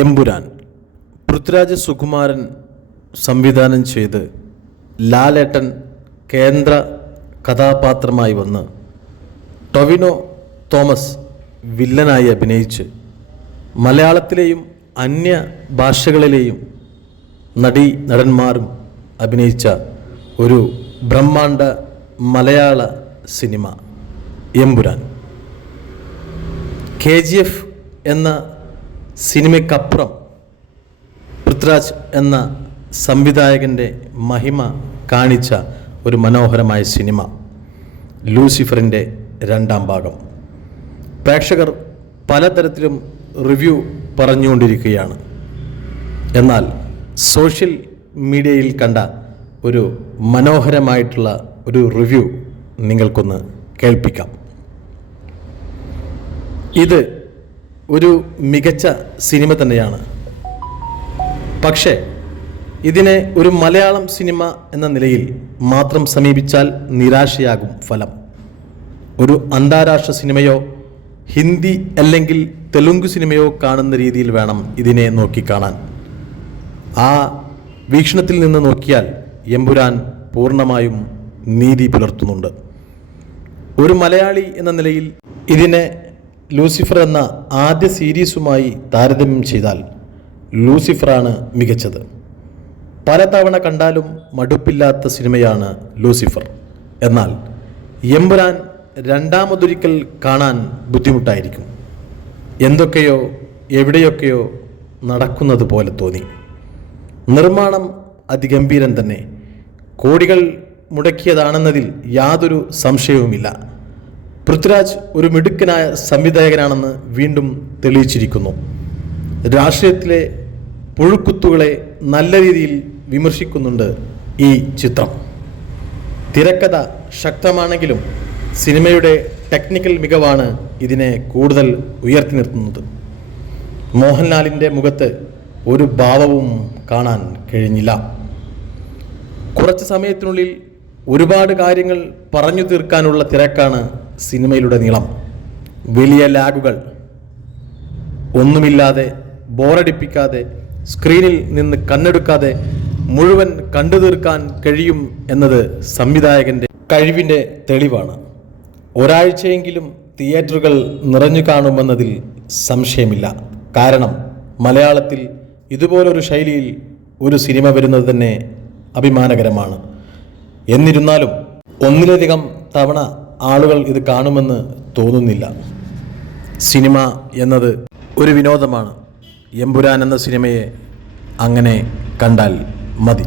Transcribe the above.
എമ്പുരാൻ പൃഥ്വിരാജ് സുകുമാരൻ സംവിധാനം ചെയ്ത് ലാലേട്ടൻ കേന്ദ്ര കഥാപാത്രമായി വന്ന് ടൊവിനോ തോമസ് വില്ലനായി അഭിനയിച്ച് മലയാളത്തിലെയും അന്യ ഭാഷകളിലെയും നടന്മാരും അഭിനയിച്ച ഒരു ബ്രഹ്മാണ്ഡ മലയാള സിനിമ എമ്പുരാൻ. KGF എന്ന സിനിമയ്ക്കപ്പുറം പൃഥ്വിരാജ് എന്ന സംവിധായകൻ്റെ മഹിമ കാണിച്ച ഒരു മനോഹരമായ സിനിമ ലൂസിഫറിൻ്റെ രണ്ടാം ഭാഗം. പ്രേക്ഷകർ പലതരത്തിലും റിവ്യൂ പറഞ്ഞുകൊണ്ടിരിക്കുകയാണ്. എന്നാൽ സോഷ്യൽ മീഡിയയിൽ കണ്ട ഒരു മനോഹരമായിട്ടുള്ള ഒരു റിവ്യൂ നിങ്ങൾക്കൊന്ന് കേൾപ്പിക്കാം. ഇത് ഒരു മികച്ച സിനിമ തന്നെയാണ്. പക്ഷേ ഇതിനെ ഒരു മലയാളം സിനിമ എന്ന നിലയിൽ മാത്രം സമീപിച്ചാൽ നിരാശയാകും ഫലം. ഒരു അന്താരാഷ്ട്ര സിനിമയോ ഹിന്ദി അല്ലെങ്കിൽ തെലുങ്ക് സിനിമയോ കാണുന്ന രീതിയിൽ വേണം ഇതിനെ നോക്കിക്കാണാൻ. ആ വീക്ഷണത്തിൽ നിന്ന് നോക്കിയാൽ എമ്പുരാൻ പൂർണ്ണമായും നീതി പുലർത്തുന്നുണ്ട്. ഒരു മലയാളി എന്ന നിലയിൽ ഇതിനെ ലൂസിഫർ എന്ന ആദ്യ സീരീസുമായി താരതമ്യം ചെയ്താൽ ലൂസിഫറാണ് മികച്ചത്. പലതവണ കണ്ടാലും മടുപ്പില്ലാത്ത സിനിമയാണ് ലൂസിഫർ. എന്നാൽ എമ്പുരാൻ രണ്ടാമതൊരിക്കൽ കാണാൻ ബുദ്ധിമുട്ടായിരിക്കും. എന്തൊക്കെയോ എവിടെയൊക്കെയോ നടക്കുന്നത് പോലെ തോന്നി. നിർമ്മാണം അതിഗംഭീരം തന്നെ. കോടികൾ മുടക്കിയതാണെന്നതിൽ യാതൊരു സംശയവുമില്ല. പൃഥ്വിരാജ് ഒരു മിടുക്കനായ സംവിധായകനാണെന്ന് വീണ്ടും തെളിയിച്ചിരിക്കുന്നു. രാഷ്ട്രീയത്തിലെ പുഴുക്കുത്തുകളെ നല്ല രീതിയിൽ വിമർശിക്കുന്നുണ്ട് ഈ ചിത്രം. തിരക്കഥ ശക്തമാണെങ്കിലും സിനിമയുടെ ടെക്നിക്കൽ മികവാണ് ഇതിനെ കൂടുതൽ ഉയർത്തി നിർത്തുന്നത്. മോഹൻലാലിൻ്റെ മുഖത്ത് ഒരു ഭാവവും കാണാൻ കഴിഞ്ഞില്ല. കുറച്ച് സമയത്തിനുള്ളിൽ ഒരുപാട് കാര്യങ്ങൾ പറഞ്ഞു തീർക്കാനുള്ള തിരക്കാണ് സിനിമയിലൂടെ നീളം. വലിയ ലാഗുകൾ ഒന്നുമില്ലാതെ, ബോറടിപ്പിക്കാതെ, സ്ക്രീനിൽ നിന്ന് കണ്ണെടുക്കാതെ മുഴുവൻ കണ്ടു തീർക്കാൻ കഴിയും എന്നത് സംവിധായകൻ്റെ കഴിവിൻ്റെ തെളിവാണ്. ഒരാഴ്ചയെങ്കിലും തിയേറ്ററുകൾ നിറഞ്ഞു കാണുമെന്നതിൽ സംശയമില്ല. കാരണം മലയാളത്തിൽ ഇതുപോലൊരു ശൈലിയിൽ ഒരു സിനിമ വരുന്നത് തന്നെ അഭിമാനകരമാണ്. എന്നിരുന്നാലും ഒന്നിലധികം തവണ ആളുകൾ ഇത് കാണുമെന്ന് തോന്നുന്നില്ല. സിനിമ എന്നത് ഒരു വിനോദമാണ്. എമ്പുരാൻ എന്ന സിനിമയെ അങ്ങനെ കണ്ടാൽ മതി.